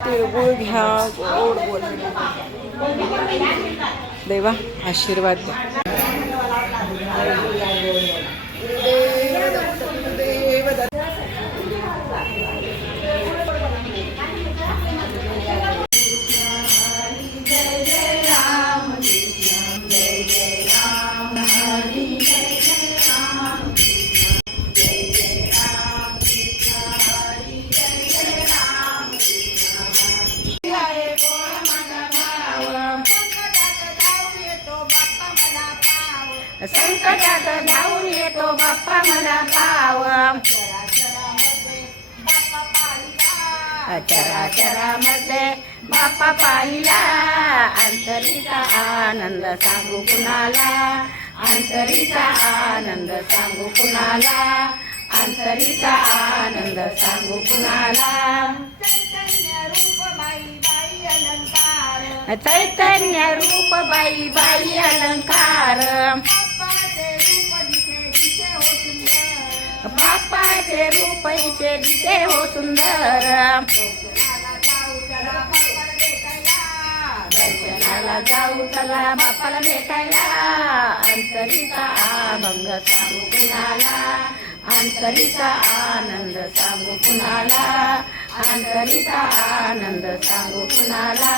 तिळगुळ घ्या, गोड बोल. देवा आशीर्वाद द्या. संकटात धावून येतो बाप्पा मला पाव. चराचरामध्ये बाप्पा पाहिला, अंतरीचा आनंद सांगू कुणाला, अंतरीचा आनंद सांगू कुणाला, अंतरीचा आनंद सांगू कुणाला. चैतन्य रूप बाई बाई अलंकार, बाप्पाचे रूप इचे दिसे हो सुंदर. दर्शनाला जाऊ चला बाप्पाला भेटायला, अंतरीचा अभंग सांगू कुणाला, अंतरीचा आनंद सांगू कुणाला, अंतरीचा आनंद सांगू कुणाला.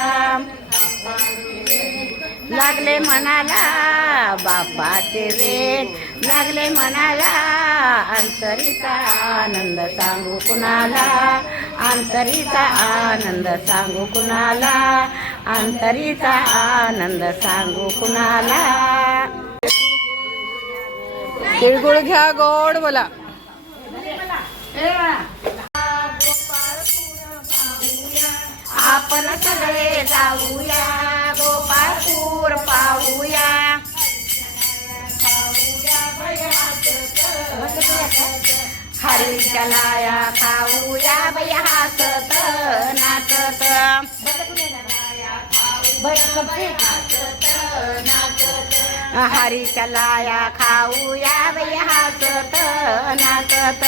लागले मनाला बाप्पाचे वेद, लागले मनाला अंतरीचा आनंद सांगू कुणाला, अंतरीचा आनंद सांगू कुणाला, अंतरीचा आनंद सांगू कुणाला. तिळगुळ घ्या, गोड बोला. आपण सगळे जाऊया गोपाळपूर पाहूया, हरीच्या लाया खाऊया बाई हसत नाचत, हरीच्या लाया खाऊया बाई हसत नाचत.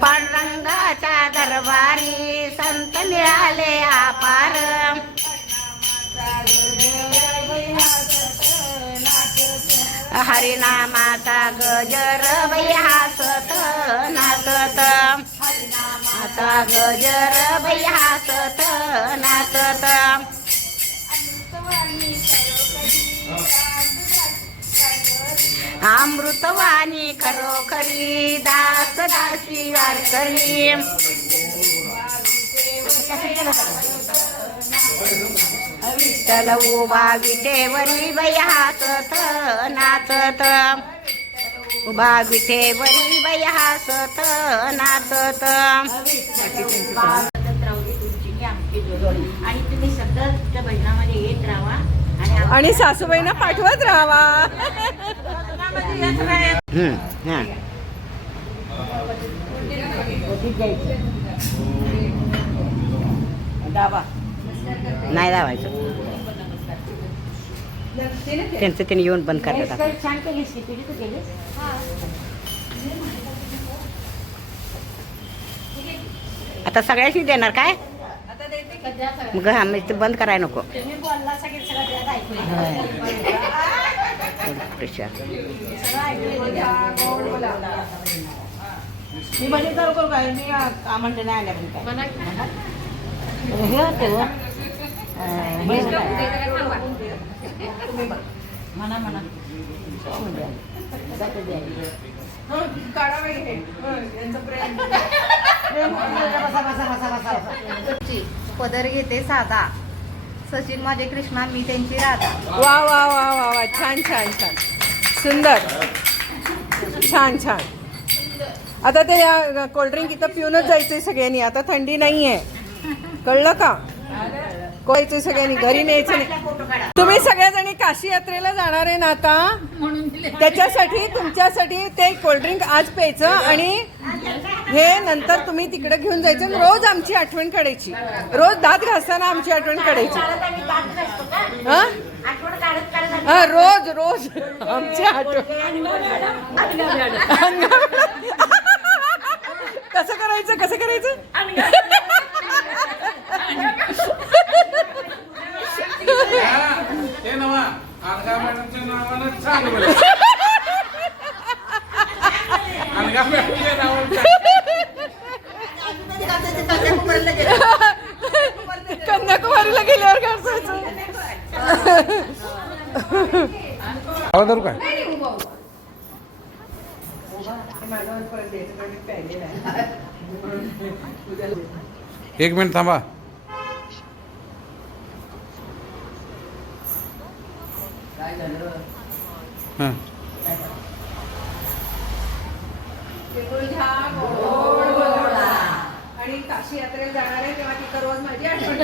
पांडुरंगाच्या दरबारी संत मिळाले अपार, हरिनामाचा गजर बाई हसत नाचत, हरिनामाचा गजर बाई हसत नाचत. अमृतवाणी खरोखरी दास दासी वारकरी, विठ्ठल उभा विटेवरी बाई हसत नाचत, उभा विटेवरी बाई हसत नाचत. आणि तुम्ही सतत त्या भजनामध्ये येत राहा आणि सासूबाईंना पाठवत राहावा. नाही दाबायचं, त्यांचं त्यांनी येऊन बंद करतात. आता सगळ्याशी देणार काय मग? हा म्हणजे ते बंद करायला नको. मी म्हणजे चालू करू काय? मी म्हणते नाही आल्या हे होते म्हणा म्हणा पदर घेते साधा, सचिन माझे कृष्णा मी त्यांची राधा. वा वा वा वा वा, छान छान छान, सुंदर, छान छान. आता ते या कोल्ड्रिंक इथं पिऊनच जायचंय सगळ्यांनी. आता थंडी नाहीये, कळलं का? जायचंय सगळ्यांनी, घरी न्यायचं नाही. तुम्ही सगळ्याजणी काशी यात्रेला जाणार आहे ना आता, त्याच्यासाठी तुमच्यासाठी ते कोल्ड्रिंक आज प्यायचं आणि हे नंतर तुम्ही तिकडे घेऊन जायचं. रोज आमची आठवण काढायची, रोज दात घासताना आमची आठवण काढायची. हा रोज रोज आमची आठवण. करायचं कसं करायचं हे नवा अनघा मॅडमच्या नावानं छान बोला. अनघा मॅडमच्या नावानं कन्याकुमारीला गेल्यावर काय असायचं आवाज धरू काय एक मिनिट थांबा. हां आणि काशी यात्रेला जाणार आहे तेव्हा तिथं रोज माझी आठवण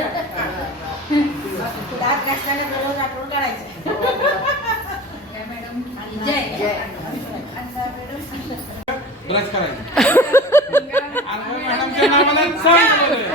ब्रश करायचं. अनघा मॅडमच्या नावानं छान बोलतोय.